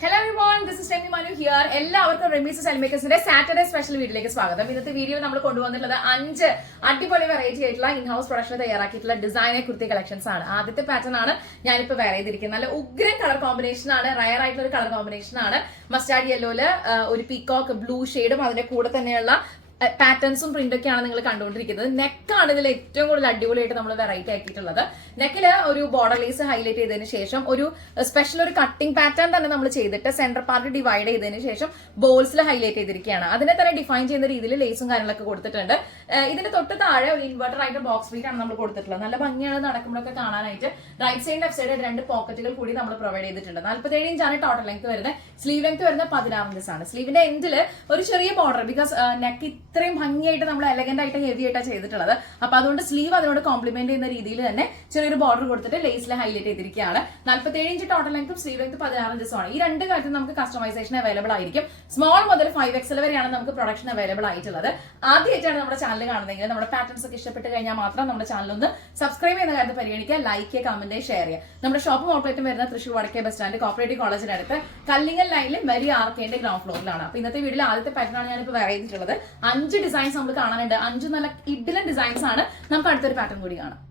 Hello everyone this is Remi Manu here എല്ലാവർക്കും Remi's സെൽമേക്കേഴ്സിന്റെ Saturday special വീഡിയോയിലേക്ക് സ്വാഗതം. ഇന്നത്തെ വീഡിയോ നമ്മൾ കൊണ്ടുവന്നിട്ടുള്ളത് അഞ്ച് അടിപൊളി വെറൈറ്റി ആയിട്ടുള്ള ഇൻ ഹൗസ് പ്രൊഡക്ഷൻ തയ്യാറാക്കിയിട്ടുള്ള ഡിസൈനെ കുർത്തി കളക്ഷൻസ് ആണ്. ആദ്യത്തെ പാറ്റേൺ ആണ് ഞാനിപ്പോൾ വെയർ ചെയ്തിരിക്കുന്നത്. നല്ല ഉഗ്രൻ കളർ കോമ്പിനേഷൻ ആണ് റയർ ആയിട്ടുള്ള ഒരു കളർ കോമ്പിനേഷൻ ആണ്. മസ്റ്റാർഡ് യെല്ലോയിൽ ഒരു പീക്കോക്ക് ബ്ലൂ ഷെയ്ഡും അതിന്റെ കൂടെ തന്നെയുള്ള പാറ്റേൺസും പ്രിന്റൊക്കെയാണ് നിങ്ങൾ കണ്ടുകൊണ്ടിരിക്കുന്നത്. നെക്കാണ് ഇതിൽ ഏറ്റവും കൂടുതൽ അടിപൊളിയായിട്ട് നമ്മൾ വെറൈറ്റി ആക്കിയിട്ടുള്ളത്. നെക്കിൽ ഒരു ബോർഡർ ലേസ് ഹൈലൈറ്റ് ചെയ്തതിന് ശേഷം ഒരു സ്പെഷ്യൽ ഒരു കട്ടിംഗ് പാറ്റേൺ തന്നെ നമ്മൾ ചെയ്തിട്ട് സെന്റർ പാർട്ട് ഡിവൈഡ് ചെയ്തതിന് ശേഷം ബോൾസിൽ ഹൈലൈറ്റ് ചെയ്തിരിക്കുകയാണ്. അതിനെ തന്നെ ഡിഫൈൻ ചെയ്യുന്ന രീതിയിൽ ലേസും കാര്യങ്ങളൊക്കെ കൊടുത്തിട്ടുണ്ട്. ഇതിന്റെ തൊട്ട് താഴെ ഒരു ഇൻവെർട്ടർ ആയിട്ട് ബോക്സ് ഫീറ്റ് ആണ് നമ്മൾ കൊടുത്തിട്ടുള്ളത്. നല്ല ഭംഗിയാണ് നടക്കുമ്പോഴൊക്കെ കാണാനായിട്ട്. റൈറ്റ് സൈഡ് ലെഫ്റ്റ് സൈഡ് രണ്ട് പോക്കറ്റുകൾ കൂടി നമ്മൾ പ്രൊവൈഡ് ചെയ്തിട്ടുണ്ട്. നാല്പത്തേഴ് ഇഞ്ചാണ് ടോട്ടൽ ലെങ്ത് വരുന്നത്. സ്ലീവ് ലെങ്ത് വരുന്നത് പതിനാറ് ഇഞ്ചസ് ആണ്. സ്ലീവിന്റെ എൻഡിൽ ഒരു ചെറിയ ബോർഡർ ബിക്കോസ് നെക്ക് ഇത്രയും ഭംഗിയായിട്ട് നമ്മൾ എലഗന്റ് ആയിട്ട് ഹെവി ആയിട്ടാണ് ചെയ്തിട്ടുള്ളത്. അപ്പൊ അതുകൊണ്ട് സ്ലീവ് അതിനോട് കോംപ്ലിമെന്റ് ചെയ്യുന്ന രീതിയിൽ തന്നെ ചെറിയൊരു ബോർഡർ കൊടുത്തിട്ട് ലേസിൽ ഹൈലൈറ്റ് ചെയ്തിരിക്കുകയാണ്. നാല്പത്തേഴ് ഇഞ്ച് ടോട്ടൽ ലെങ്ത്തും സ്ലീവ് ലെങ്ത് പതിനാറ് ഇഞ്ചസും ആണ്. ഈ രണ്ട് കാര്യത്തിൽ നമുക്ക് കസ്റ്റമൈസേഷൻ അവൈലബിൾ ആയിരിക്കും. സ്മോൾ മുതൽ ഫൈവ് എക്സൽ വരെയാണ് നമുക്ക് പ്രൊഡക്ഷൻ അവൈലബിൾ ആയിട്ടുള്ളത്. ആദ്യമായിട്ടാണ് നമ്മുടെ ചാനൽ കാണുന്നതെങ്കിൽ നമ്മുടെ പാറ്റേൺസ് ഒക്കെ ഇഷ്ടപ്പെട്ട് കഴിഞ്ഞാൽ മാത്രം നമ്മുടെ ചാനൽ ഒന്ന് സബ്സ്ക്രൈബ് ചെയ്യുന്ന കാര്യത്തിൽ പരിഗണിക്കുക. ലൈക്ക് ചെയ്യുക കമന്റ് ഷെയർ ചെയ്യുക. നമ്മുടെ ഷോപ്പ് ഓപ്പറേറ്റും വരുന്ന തൃശ്ശൂർ വടക്കേ ബസ് സ്റ്റാൻഡ് കോപ്പറേറ്റീവ് കോളേജിനടുത്ത് കല്ലിങ്ങൽ ലൈനിൽ മെരി ആർക്കേന്റെ ഗ്രൗണ്ട് ഫ്ലോറിലാണ് അപ്പൊ ഇന്നത്തെ വീഡിയോയിൽ ആദ്യത്തെ പാറ്റേൺ ആണ് ഞാനിപ്പോൾ വേറെ ചെയ്തിട്ടുള്ളത് അഞ്ച് ഡിസൈൻസ് നമ്മൾ കാണാനുണ്ട്. അഞ്ച് നല്ല ഇഡിലൻ ഡിസൈൻസ് ആണ്. നമുക്ക് അടുത്തൊരു പാറ്റേൺ കൂടി കാണാം.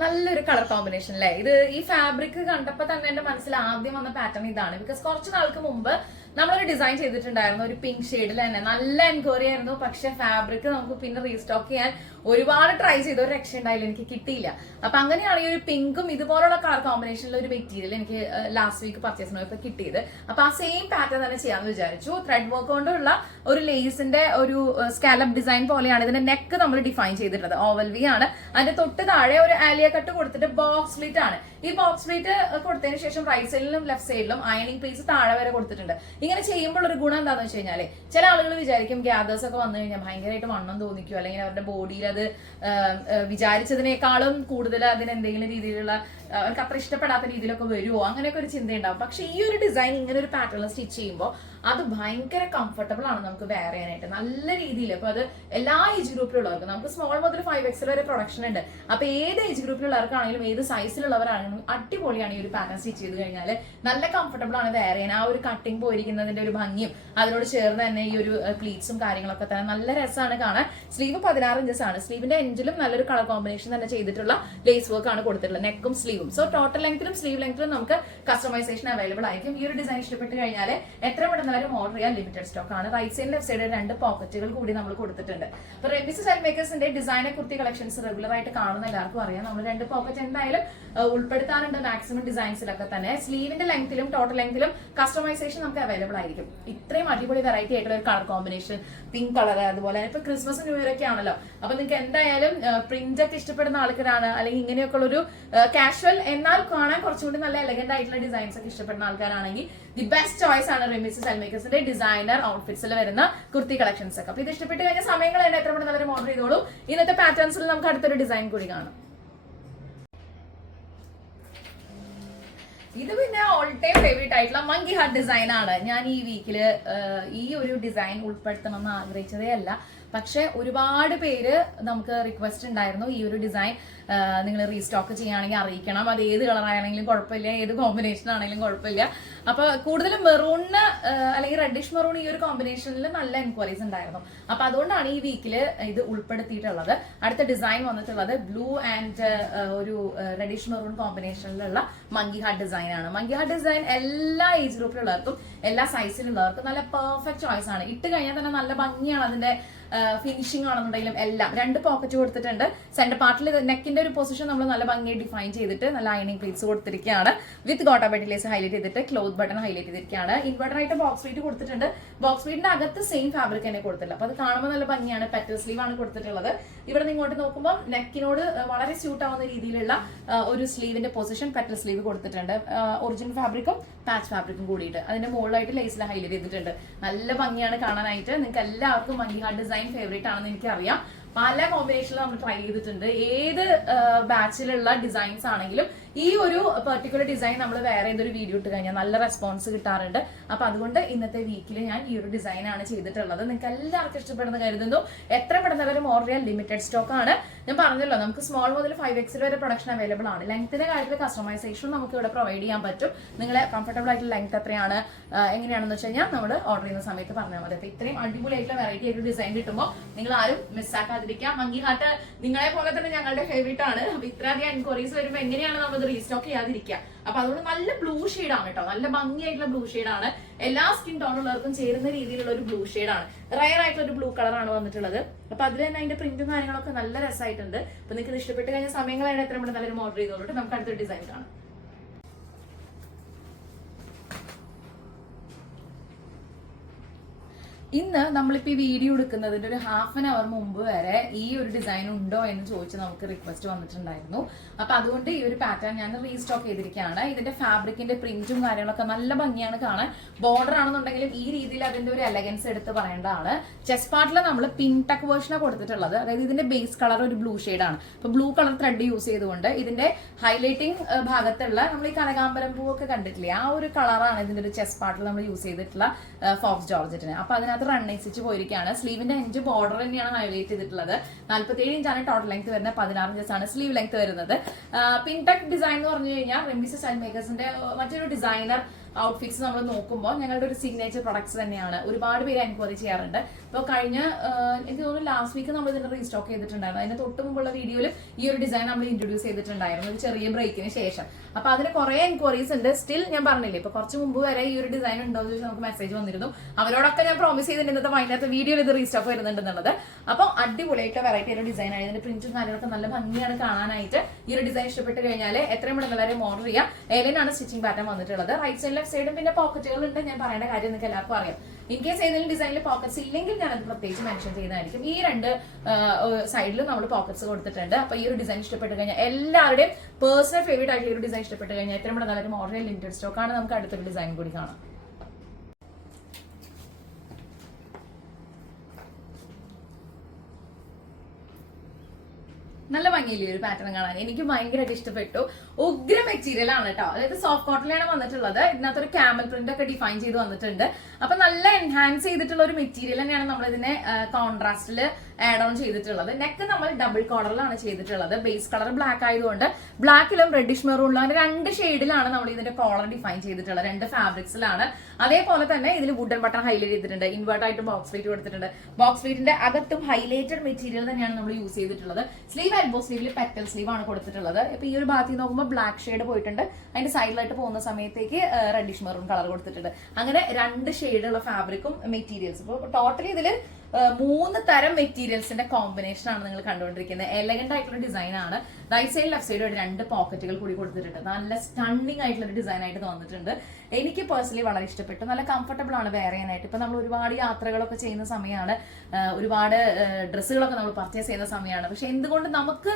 നല്ലൊരു കളർ കോമ്പിനേഷൻ അല്ലേ ഇത് ഈ ഫാബ്രിക് കണ്ടപ്പോൾ തന്നെ എന്റെ മനസ്സിൽ ആദ്യം വന്ന പാറ്റേൺ ഇതാണ്. ബിക്കോസ് കുറച്ച് നാൾക്ക് മുമ്പ് നമ്മളൊരു ഡിസൈൻ ചെയ്തിട്ടുണ്ടായിരുന്നു ഒരു പിങ്ക് ഷെയ്ഡിൽ തന്നെ. നല്ല എൻക്വയറി ആയിരുന്നു പക്ഷെ ഫാബ്രിക് നമുക്ക് പിന്നെ റീസ്റ്റോക്ക് ചെയ്യാൻ ഒരുപാട് ട്രൈ ചെയ്ത ഒരു രക്ഷ ഉണ്ടായില്ല എനിക്ക് കിട്ടിയില്ല. അപ്പൊ അങ്ങനെയാണ് ഈ ഒരു പിങ്കും ഇതുപോലുള്ള കളർ കോമ്പിനേഷനിലെ ഒരു മെറ്റീരിയൽ എനിക്ക് ലാസ്റ്റ് വീക്ക് പർച്ചേസിന് പോയപ്പോൾ കിട്ടിയത്. അപ്പൊ ആ സെയിം പാറ്റേൺ തന്നെ ചെയ്യാമെന്ന് വിചാരിച്ചു. ത്രെഡ് വർക്ക് കൊണ്ടുള്ള ഒരു ലേസിന്റെ ഒരു സ്കാലപ്പ് ഡിസൈൻ പോലെയാണ് ഇതിന്റെ നെക്ക് നമ്മൾ ഡിഫൈൻ ചെയ്തിട്ടുള്ളത്. ഓവൽ വി ആണ്. അതിന്റെ തൊട്ട് താഴെ ഒരു ആലിയ കട്ട് കൊടുത്തിട്ട് ബോക്സ് സ്പ്ലിറ്റ് ആണ്. ഈ ബോക്സ് സ്പ്ലിറ്റ് കൊടുത്തതിന് ശേഷം റൈറ്റ് സൈഡിലും ലെഫ്റ്റ് സൈഡിലും അയണിംഗ് പീസ് താഴെ വരെ കൊടുത്തിട്ടുണ്ട്. ഇങ്ങനെ ചെയ്യുമ്പോൾ ഒരു ഗുണം എന്താണെന്ന് വെച്ച് കഴിഞ്ഞാൽ ചില ആളുകൾ വിചാരിക്കും ഗ്യാദേഴ്സ് ഒക്കെ വന്നു കഴിഞ്ഞാൽ ഭയങ്കരമായിട്ട് വണ്ണം തോന്നിക്കോ അല്ലെങ്കിൽ അവരുടെ ബോഡിയിൽ അത് വിചാരിച്ചതിനേക്കാളും കൂടുതൽ അതിന് എന്തെങ്കിലും രീതിയിലുള്ള അവർക്ക് അത്ര ഇഷ്ടപ്പെടാത്ത രീതിയിലൊക്കെ വരുമോ അങ്ങനെയൊക്കെ ഒരു ചിന്തയുണ്ടാവും. പക്ഷെ ഈ ഒരു ഡിസൈൻ ഇങ്ങനെ ഒരു പാറ്റേണിൽ സ്റ്റിച്ച് ചെയ്യുമ്പോൾ അത് ഭയങ്കര കംഫർട്ടബിൾ ആണ് നമുക്ക് വെയർ ചെയ്യാനായിട്ട്. നല്ല രീതിയിൽ അപ്പൊ അത് എല്ലാ ഏജ് ഗ്രൂപ്പിലുള്ളവർക്കും നമുക്ക് സ്മോൾ മുതൽ ഫൈവ് എക്സ് വരെ പ്രൊഡക്ഷൻ ഉണ്ട്. അപ്പൊ ഏത് ഏജ് ഗ്രൂപ്പിലുള്ളവർക്കാണെങ്കിലും ഏത് സൈസിലുള്ളവരാണെങ്കിലും അടിപൊളിയാണ് ഈ ഒരു പാറ്റേൺ സ്റ്റിച്ച് ചെയ്ത് കഴിഞ്ഞാൽ നല്ല കംഫർട്ടബിൾ ആണ് വെയർ ചെയ്യാൻ. ആ ഒരു കട്ടിങ് പോയിരിക്കുന്നതിന്റെ ഒരു ഭംഗിയും അതിനോട് ചേർന്ന് തന്നെ ഈ ഒരു പ്ലീറ്റ്സും കാര്യങ്ങളൊക്കെ തന്നെ നല്ല രസമാണ് കാണാൻ. സ്ലീവ് പതിനാറ് ഇഞ്ചസ് ആണ്. സ്ലീവിന്റെ എൻജിലും നല്ലൊരു കളർ കോമ്പിനേഷൻ തന്നെ ചെയ്തിട്ടുള്ള ലേസ് വർക്ക് ആണ് കൊടുത്തിട്ടുള്ളത്. നെക്കും സ്ലീവും സോ ടോട്ടൽ ലെങ്ത്തിലും സ്ലീവ് ലെങ്ത്തിലും നമുക്ക് കസ്റ്റമൈസേഷൻ അവൈലബിൾ ആയിരിക്കും. ഈ ഒരു ഡിസൈൻ ഇഷ്ടപ്പെട്ട് കഴിഞ്ഞാൽ എത്ര പെട്ടെന്നാലും ഓർഡർ ചെയ്യാൻ ലിമിറ്റഡ് സ്റ്റോക്ക് ആണ്. റൈറ്റ് സൈഡ് ലെഫ്റ്റ് സൈഡ് രണ്ട് പോക്കറ്റുകൾ കൂടി നമ്മൾ കൊടുത്തിട്ടുണ്ട്. അപ്പൊ റെബിസ് സെൽ മേക്കേഴ്സിന്റെ ഡിസൈനെ കുർത്തി കളക്ഷൻസ് റെഗുലർ ആയിട്ട് കാണുന്ന എല്ലാവർക്കും അറിയാം. നമ്മൾ രണ്ട് പോക്കറ്റ് എന്തായാലും ഉൾപ്പെടുത്താറുണ്ട് മാക്സിമം ഡിസൈൻസിലൊക്കെ തന്നെ. സ്ലീവിന്റെ ലെങ്ത്തിലും ടോട്ടൽ ലെങ്ത്തിലും കസ്റ്റമൈസേഷൻ നമുക്ക് അവൈലബിൾ ആയിരിക്കും. ഇത്രയും അടിപൊളി വെറൈറ്റി ആയിട്ടുള്ള ഒരു കളർ കോമ്പിനേഷൻ പിങ്ക് കളർ അതുപോലെ ഇപ്പൊ ക്രിസ്മസ് ന്യൂ ഇയർ ഒക്കെ ആണല്ലോ. അപ്പൊ നിങ്ങൾക്ക് എന്തായാലും പ്രിന്റ് ഒക്കെ ഇഷ്ടപ്പെടുന്ന ആൾക്കാരാണ് അല്ലെങ്കിൽ ഇങ്ങനെയൊക്കെ ഒരു കാഷ്വൽ എന്നാൽ കാണാൻ കുറച്ചുകൂടി നല്ല എലഗന്റ് ആയിട്ടുള്ള ഡിസൈൻസ് ഒക്കെ ഇഷ്ടപ്പെടുന്ന ആൾക്കാരാണെങ്കിൽ ദി ബെസ്റ്റ് ചോയ്സ് ആണ് റെമിസ് സെൽമേക്കേഴ്സിന്റെ ഡിസൈനർ ഔട്ട്ഫിറ്റ്സിൽ വരുന്ന കുർത്തി കളക്ഷൻസ് ഒക്കെ. അപ്പൊ ഇത് ഇഷ്ടപ്പെട്ട് കഴിഞ്ഞ സമയങ്ങൾ തന്നെ എത്ര പെട്ടെന്ന് അവരും ഓർഡർ ചെയ്തോളൂ. ഇന്നത്തെ പാറ്റേൺസിൽ നമുക്ക് അടുത്തൊരു ഡിസൈൻ കൂടി കാണാം. ഇത് പിന്നെ ഓൾ ടൈം ഫേവറേറ്റ് ആയിട്ടുള്ള മങ്കി ഹാർട്ട് ഡിസൈൻ ആണ്. ഞാൻ ഈ വീക്കിൽ ഈ ഒരു ഡിസൈൻ ഉൾപ്പെടുത്തണം എന്ന് ആഗ്രഹിച്ചതേ അല്ല. പക്ഷെ ഒരുപാട് പേര് നമുക്ക് റിക്വസ്റ്റ് ഉണ്ടായിരുന്നു ഈ ഒരു ഡിസൈൻ നിങ്ങൾ റീസ്റ്റോക്ക് ചെയ്യുകയാണെങ്കിൽ അറിയിക്കണം. അത് ഏത് കളർ ആണെങ്കിലും കുഴപ്പമില്ല ഏത് കോമ്പിനേഷൻ ആണെങ്കിലും കുഴപ്പമില്ല. അപ്പൊ കൂടുതലും മെറൂണിന് അല്ലെങ്കിൽ റെഡിഷ് മെറൂൺ ഈ ഒരു കോമ്പിനേഷനിൽ നല്ല എൻക്വയറീസ് ഉണ്ടായിരുന്നു. അപ്പൊ അതുകൊണ്ടാണ് ഈ വീക്കിൽ ഇത് ഉൾപ്പെടുത്തിയിട്ടുള്ളത്. അടുത്ത ഡിസൈൻ വന്നിട്ടുള്ളത് ബ്ലൂ ആൻഡ് ഒരു റെഡിഷ് മെറൂൺ കോമ്പിനേഷനിലുള്ള മങ്കി ഹാർട്ട് ഡിസൈൻ ആണ്. മങ്കി ഹാർട്ട് ഡിസൈൻ എല്ലാ ഏജ് ഗ്രൂപ്പിലുള്ളവർക്കും എല്ലാ സൈസിലുള്ളവർക്കും നല്ല പെർഫെക്റ്റ് ചോയ്സ് ആണ്. ഇട്ട് കഴിഞ്ഞാൽ തന്നെ നല്ല ഭംഗിയാണ് അതിന്റെ ഫിനിഷിംഗ് ആണെന്നുണ്ടെങ്കിലും എല്ലാം. രണ്ട് പോക്കറ്റ് കൊടുത്തിട്ടുണ്ട്. സെന്റർ പാർട്ടിൽ നെക്കിന്റെ ഒരു പൊസിഷൻ നമ്മൾ നല്ല ഭംഗിയായി ഡിഫൈൻ ചെയ്തിട്ട് നല്ല ലൈനിങ് പ്ലീറ്റ്സ് കൊടുത്തിരിക്കുകയാണ്. വിത്ത് ഗോട്ട ബെഡിലേസ് ഹൈലൈറ്റ് ചെയ്തിട്ട് ക്ലോത്ത് ബട്ടൺ ഹൈലൈറ്റ് ചെയ്തിരിക്കുകയാണ്. ഇൻവെർട്ടർ ആയിട്ട് ബോക്സ് വീറ്റ് കൊടുത്തിട്ടുണ്ട്. ബോക്സ് വീറ്റിന്റെ അകത്ത് സെയിം ഫാബ്രിക് തന്നെ കൊടുത്തില്ല അപ്പൊ അത് കാണുമ്പോൾ നല്ല ഭംഗിയാണ്. പെറ്റൽ സ്ലീവ് ആണ് കൊടുത്തിട്ടുള്ളത്. ഇവിടെ നിന്ന് ഇങ്ങോട്ട് നോക്കുമ്പോൾ നെക്കിനോട് വളരെ സ്യൂട്ട് ആവുന്ന രീതിയിലുള്ള ഒരു സ്ലീവിന്റെ പൊസിഷൻ പെറ്റൽ സ്ലീവ് കൊടുത്തിട്ടുണ്ട്. ഒറിജിനൽ ഫാബ്രിക്കും പാച്ച് ഫാബ്രിക്കും കൂടിയിട്ട്. അതിന്റെ മുകളിലായിട്ട് ലേസിൽ ഹൈലൈറ്റ് ചെയ്തിട്ടുണ്ട്. നല്ല ഭംഗിയാണ് കാണാനായിട്ട്. നിങ്ങൾക്ക് എല്ലാവർക്കും മങ്കി ഹാർട്ട് ഡിസൈൻ ഫേവറേറ്റ് ആണെന്ന് എനിക്കറിയാം. പല കോമ്പിനേഷനിലും നമ്മൾ ട്രൈ ചെയ്തിട്ടുണ്ട്. ഏത് ബാച്ചിലുള്ള ഡിസൈൻസ് ആണെങ്കിലും ഈ ഒരു പെർട്ടിക്കുലർ ഡിസൈൻ നമ്മൾ വേറെ ഏതൊരു വീഡിയോ ഇട്ട് കഴിഞ്ഞാൽ നല്ല റെസ്പോൺസ് കിട്ടാറുണ്ട്. അപ്പൊ അതുകൊണ്ട് ഇന്നത്തെ വീക്കിൽ ഞാൻ ഈ ഒരു ഡിസൈൻ ആണ് ചെയ്തിട്ടുള്ളത്. നിങ്ങൾക്ക് എല്ലാവർക്കും ഇഷ്ടപ്പെടുന്ന കരുതുന്നു എത്ര പെടുന്നവരും ഓർഡർ ലിമിറ്റഡ് സ്റ്റോക്ക് ആണ്. ഞാൻ പറഞ്ഞല്ലോ നമുക്ക് സ്മോൾ മുതൽ ഫൈവ് എക്സിൽ വരെ പ്രൊഡക്ഷൻ അവൈലബിൾ ആണ്. ലെങ്ത്തിന്റെ കാര്യത്തിൽ കസ്റ്റമൈസേഷൻ നമുക്ക് ഇവിടെ പ്രൊവൈഡ് ചെയ്യാൻ പറ്റും. നിങ്ങളെ കംഫർട്ടബിൾ ആയിട്ടുള്ള ലെങ്ത് എത്രയാണ് എങ്ങനെയാണെന്ന് വെച്ച് കഴിഞ്ഞാൽ നമ്മൾ ഓർഡർ ചെയ്യുന്ന സമയത്ത് പറഞ്ഞാൽ മതി. അപ്പൊ ഇത്രയും അടിപൊളിയായിട്ടുള്ള വെറൈറ്റി ആയിട്ട് ഡിസൈൻ കിട്ടുമ്പോൾ നിങ്ങൾ ആരും മിസ്സാക്കാതിരിക്കാം മങ്കി ഹാട്ട് നിങ്ങളെ പോലെ തന്നെ ഞങ്ങളുടെ ഫേവറേറ്റ് ആണ്. അപ്പൊ ഇത്രയധികം എൻക്വയറീസ് വരുമ്പോൾ എങ്ങനെയാണ് നമ്മൾ റീസ്റ്റോക്ക് ചെയ്യാതിരിക്കുക. അപ്പൊ അതുകൊണ്ട് നല്ല ബ്ലൂ ആണ് കേട്ടോ. നല്ല ഭംഗിയായിട്ടുള്ള ബ്ലൂ ആണ്. എല്ലാ സ്കിൻ ടോണുള്ളവർക്കും ചേരുന്ന രീതിയിലുള്ള ഒരു ബ്ലൂ ആണ്. റയർ ആയിട്ടുള്ള ഒരു ബ്ലൂ കളറാണ് വന്നിട്ടുള്ളത്. അപ്പൊ അതിൽ തന്നെ അതിന്റെ പ്രിന്റും കാര്യങ്ങളൊക്കെ നല്ല രസമായിട്ടുണ്ട് അപ്പൊ നിങ്ങൾക്ക് ഇഷ്ടപ്പെട്ട് കഴിഞ്ഞ സമയങ്ങളായിട്ട് എത്ര നല്ലൊരു ഓർഡർ ചെയ്തോളൂ നമുക്ക് അടുത്തൊരു ഡിസൈൻ കാണാം. ഇന്ന് നമ്മളിപ്പോ ഈ വീഡിയോ എടുക്കുന്നതിന്റെ ഒരു ഹാഫ് ആൻ അവർ മുമ്പ് വരെ ഈ ഒരു ഡിസൈൻ ഉണ്ടോ എന്ന് ചോദിച്ച് നമുക്ക് റിക്വസ്റ്റ് വന്നിട്ടുണ്ടായിരുന്നു. അപ്പൊ അതുകൊണ്ട് ഈ ഒരു പാറ്റേൺ ഞാൻ റീസ്റ്റോക്ക് ചെയ്തിരിക്കുകയാണ്. ഇതിന്റെ ഫാബ്രിക്കിന്റെ പ്രിന്റും കാര്യങ്ങളൊക്കെ നല്ല ഭംഗിയാണ് കാണാൻ. ബോർഡർ ആണെന്നുണ്ടെങ്കിലും ഈ രീതിയിൽ അതിന്റെ ഒരു എലഗൻസ് എടുത്ത് പറയേണ്ടതാണ്. ചെസ് പാർട്ടിൽ നമ്മൾ പിൻടക് വേർഷനാണ് കൊടുത്തിട്ടുള്ളത്. അതായത് ഇതിന്റെ ബേസ് കളർ ഒരു ബ്ലൂ ആണ്. അപ്പൊ ബ്ലൂ കളർ ത്രെഡ് യൂസ് ചെയ്തുകൊണ്ട് ഇതിന്റെ ഹൈലൈറ്റിംഗ് ഭാഗത്തുള്ള നമ്മൾ ഈ കനകാമ്പരം പൂവൊക്കെ കണ്ടിട്ടില്ലേ? ആ ഒരു കളറാണ് ഇതിന്റെ ഒരു ചെസ് പാർട്ടിൽ നമ്മൾ യൂസ് ചെയ്തിട്ടുള്ള ഫോക്സ് ജോർജറ്റിന് അപ്പൊ അതിനകത്ത് സ്റ്റിച്ച് പോയിരിക്കുകയാണ്. സ്ലീവിന്റെ അഞ്ച് ബോർഡർ തന്നെയാണ് ഹൈലൈറ്റ് ചെയ്തിട്ടുള്ളത്. നാല്പത്തേഴ് ഇഞ്ചാണ് ടോട്ടൽ ലെങ്ത് വരുന്നത് പതിനാറ് ഇഞ്ചാണ് സ്ലീവ് ലെങ്ത് വരുന്നത്. പിൻടെക് ഡിസൈൻ എന്ന് പറഞ്ഞു കഴിഞ്ഞാൽ റെമിസ് സ്റ്റൈൽ മേക്കേഴ്സിന്റെ മറ്റൊരു ഡിസൈനർ ഔട്ട്ഫിറ്റ്സ് നമ്മൾ നോക്കുമ്പോൾ ഞങ്ങളുടെ ഒരു സിഗ്നേച്ചർ പ്രൊഡക്ട്സ് തന്നെയാണ്. ഒരുപാട് പേര് എൻക്വയറി ചെയ്യാറുണ്ട്. ഇപ്പോൾ കഴിഞ്ഞ എനിക്ക് തോന്നുന്നു ലാസ്റ്റ് വീക്ക് നമ്മൾ ഇതിന്റെ റീസ്റ്റോക്ക് ചെയ്തിട്ടുണ്ടായിരുന്നു. അതിന് തൊട്ട് മുമ്പുള്ള വീഡിയോയിൽ ഈ ഒരു ഡിസൈൻ നമ്മൾ ഇൻട്രൊഡ്യൂസ് ചെയ്തിട്ടുണ്ടായിരുന്നു. ഒരു ചെറിയ ബ്രേക്കിന് ശേഷം. അപ്പൊ അതിന് കുറെ എൻക്വയറീസ് ഉണ്ട്. സ്റ്റിൽ ഞാൻ പറഞ്ഞില്ലേ ഇപ്പൊ കുറച്ച് മുമ്പ് വരെ ഈ ഒരു ഡിസൈൻ ഉണ്ടോ എന്ന് നമുക്ക് മെസ്സേജ് വന്നിരുന്നു. അവരോടൊക്കെ ഞാൻ പ്രോമിസ് ചെയ്തിട്ടുണ്ട് ഇന്നത്തെ വൈകുന്നേരത്തെ വീഡിയോയിൽ ഇത് റീസ്റ്റോക്ക് വരുന്നുണ്ടെന്നുള്ളത് അപ്പോൾ അടിപൊളിയായിട്ട് വെറൈറ്റി ഒരു ഡിസൈൻ ആയി. ഇതിന്റെ പ്രിന്റും കാര്യങ്ങളൊക്കെ നല്ല ഭംഗിയാണ് കാണാനായിട്ട് ഈ ഒരു ഡിസൈൻ ഇഷ്ടപ്പെട്ട് കഴിഞ്ഞാൽ എത്രയും പെട്ടെന്ന് വരെ ഓർഡർ ചെയ്യാം. ഏലിനാണ് സ്റ്റിച്ചിങ് പാറ്റേൺ വന്നിട്ടുള്ളത്. റൈറ്റ് സൈഡ് ലെഫ്റ്റ് സൈഡും പിന്നെ പോക്കറ്റുകൾ ഉണ്ട്. ഞാൻ പറയേണ്ട കാര്യം നിങ്ങൾക്ക് എല്ലാവർക്കും അറിയാം. ഇൻ കേസ് ഏതെങ്കിലും ഡിസൈനിൽ പോക്കറ്റ്സ് ഇല്ലെങ്കിൽ ഞാൻ അത് പ്രത്യേകിച്ച് മെൻഷൻ ചെയ്യുന്നതായിരിക്കും. ഈ രണ്ട് സൈഡിലും നമ്മൾ പോക്കറ്റ്സ് കൊടുത്തിട്ടുണ്ട്. അപ്പൊ ഈ ഒരു ഡിസൈൻ ഇഷ്ടപ്പെട്ട് കഴിഞ്ഞാൽ എല്ലാവരുടെയും പേഴ്സണൽ ഫേവറേറ്റ് ആയിട്ട് ഈ ഒരു ഡിസൈൻ ഇഷ്ടപ്പെട്ട് കഴിഞ്ഞാൽ എത്ര പെട്ടെന്ന് നല്ലൊരു മോഡൽ ലിമിറ്റഡ് സ്റ്റോക്ക് ആണ്. നമുക്ക് അടുത്തൊരു ഡിസൈൻ കൂടി കാണാം നല്ല ഭംഗിയില്ലേ ഒരു പാറ്റേൺ കാണാൻ എനിക്ക് ഭയങ്കരമായിട്ട് ഇഷ്ടപ്പെട്ടു. ഉഗ്ര മെറ്റീരിയൽ ആണ് കേട്ടോ അതായത് സോഫ്റ്റ് കോട്ടണിലാണ് വന്നിട്ടുള്ളത്. ഇതിനകത്ത് ഒരു ക്യാമൽ പ്രിന്റ് ഒക്കെ ഡിഫൈൻ ചെയ്ത് വന്നിട്ടുണ്ട്. അപ്പൊ നല്ല എൻഹാൻസ് ചെയ്തിട്ടുള്ള ഒരു മെറ്റീരിയൽ തന്നെയാണ് നമ്മൾ ഇതിനെ കോൺട്രാസ്റ്റിൽ ആഡ് ഓൺ ചെയ്തിട്ടുള്ളത്. നെക്ക് നമ്മൾ ഡബിൾ കോളറിലാണ് ചെയ്തിട്ടുള്ളത്. ബേസ് കളർ ബ്ലാക്ക് ആയതുകൊണ്ട് ബ്ലാക്കിലും റെഡിഷ് മെറൂണിലും അങ്ങനെ രണ്ട് ഷെയ്ഡിലാണ് നമ്മൾ ഇതിന്റെ കോളർ ഡിഫൈൻ ചെയ്തിട്ടുള്ളത്. രണ്ട് ഫാബ്രിക്സിലാണ് അതേപോലെ തന്നെ ഇതിൽ വുഡൻ ബട്ടൺ ഹൈലൈറ്റ് ചെയ്തിട്ടുണ്ട്. ഇൻവേർട്ട് ആയിട്ട് ബോക്സ് വെയിറ്റ് കൊടുത്തിട്ടുണ്ട്. ബോക്സ് വെയിറ്റിന്റെ അകത്തും ഹൈലൈറ്റഡ് മെറ്റീരിയൽ തന്നെയാണ് നമ്മൾ യൂസ് ചെയ്തിട്ടുള്ളത്. സ്ലീവ് എൽബോ സ്ലീവിൽ പെറ്റൽ സ്ലീവ് ആണ് കൊടുത്തിട്ടുള്ളത്. ഇപ്പൊ ഈ ഒരു ഭാഗത്ത് നോക്കുമ്പോൾ ബ്ലാക്ക് ഷെയ്ഡ് പോയിട്ടുണ്ട്. അതിന്റെ സൈഡിലായിട്ട് പോകുന്ന സമയത്തേക്ക് റെഡിഷ് മെറൂൺ കളർ കൊടുത്തിട്ടുണ്ട്. അങ്ങനെ രണ്ട് ഷെയ്ഡുള്ള ഫാബ്രിക്കും മെറ്റീരിയൽസ് ഇപ്പോൾ ടോട്ടലി ഇതിൽ മൂന്ന് തരം മെറ്റീരിയൽസിന്റെ കോമ്പിനേഷൻ ആണ് നിങ്ങൾ കണ്ടുകൊണ്ടിരിക്കുന്നത്. എലഗന്റ് ആയിട്ടുള്ള ഡിസൈൻ ആണ്. റൈറ്റ് സൈഡ് ലെഫ്റ്റ് സൈഡ് രണ്ട് പോക്കറ്റുകൾ കൂടി കൊടുത്തിട്ടുണ്ട്. നല്ല സ്റ്റണ്ണിങ് ആയിട്ടുള്ള ഒരു ഡിസൈൻ ആയിട്ട് തോന്നിയിട്ടുണ്ട് എനിക്ക് പേഴ്സണലി വളരെ ഇഷ്ടപ്പെട്ടു. നല്ല കംഫർട്ടബിൾ ആണ് വെയർ ചെയ്യാനായിട്ട്. ഇപ്പൊ നമ്മൾ ഒരുപാട് യാത്രകളൊക്കെ ചെയ്യുന്ന സമയമാണ് ഒരുപാട് ഡ്രസ്സുകളൊക്കെ നമ്മൾ പർച്ചേസ് ചെയ്യുന്ന സമയമാണ് പക്ഷെ എന്തുകൊണ്ട് നമുക്ക്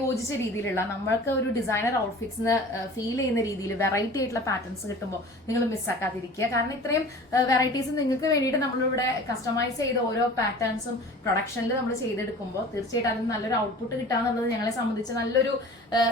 യോജിച്ച രീതിയിലുള്ള നമ്മൾക്ക് ഒരു ഡിസൈനർ ഔട്ട്ഫിറ്റ്സിന് ഫീൽ ചെയ്യുന്ന രീതിയിൽ വെറൈറ്റി ആയിട്ടുള്ള പാറ്റേൺസ് കിട്ടുമ്പോൾ നിങ്ങൾ മിസ്സാക്കാതിരിക്കുക കാരണം ഇത്രയും വെറൈറ്റീസ് നിങ്ങൾക്ക് വേണ്ടിയിട്ട് നമ്മളിവിടെ കസ്റ്റമൈസ് ചെയ്ത ഓരോ പാറ്റേൺസും പ്രൊഡക്ഷനിൽ നമ്മൾ ചെയ്തെടുക്കുമ്പോൾ തീർച്ചയായിട്ടും അതിന് നല്ലൊരു ഔട്ട്പുട്ട് കിട്ടാന്നുള്ളത് ഞങ്ങളെ സംബന്ധിച്ച് നല്ലൊരു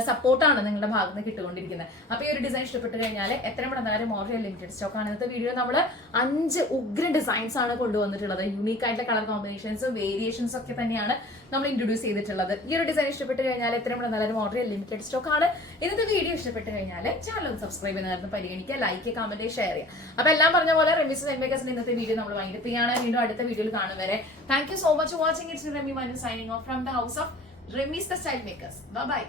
സപ്പോർട്ടാണ് നിങ്ങളുടെ ഭാഗത്ത് നിന്ന് കിട്ടുകൊണ്ടിരിക്കുന്നത്. അപ്പൊ ഈ ഒരു ഡിസൈൻ ഇഷ്ടപ്പെട്ടു കഴിഞ്ഞാൽ എത്രയും പെട്ടെന്ന് മോർ ലിമിറ്റഡ് സ്റ്റോക്ക് ആണ്. ഇന്നത്തെ വീഡിയോ നമ്മൾ അഞ്ച് ഉഗ്ര ഡിസൈൻസ് ആണ് കൊണ്ടുവന്നിട്ടുള്ളത്. യൂണിക് ആയിട്ടുള്ള കളർ കോമ്പിനേഷൻസും വേരിയേഷൻസ് ഒക്കെ തന്നെയാണ് നമ്മൾ ഇൻട്രൊഡ്യൂസ് ചെയ്തിട്ടുള്ളത്. ഈ ഒരു ഡിസൈൻ ഇഷ്ടപ്പെട്ട് കഴിഞ്ഞാൽ എത്രയും കൂടെ നല്ലൊരു മോഡൽ ലിമിറ്റഡ് സ്റ്റോക്ക് ആണ്. ഇന്നത്തെ വീഡിയോ ഇഷ്ടപ്പെട്ട് കഴിഞ്ഞാൽ ചാനൽ ഒന്ന് സബ്സ്ക്രൈബ് ചെയ്യുന്നതായിരുന്നു പരിഗണിക്കുക. ലൈക്ക് കമന്റ് ഷെയർ ചെയ്യുക. അപ്പൊ എല്ലാം പറഞ്ഞ പോലെ റെമിസ് സെൻമേക്കേഴ്സിന്റെ ഇന്നത്തെ വീഡിയോ നമ്മൾ വൈകിപ്പിക്കുകയാണ് വീണ്ടും അടുത്ത വീഡിയോയിൽ കാണും വരെ. Thank you so much watching it's Remi Manu signing off from the house of Remi's the style makers bye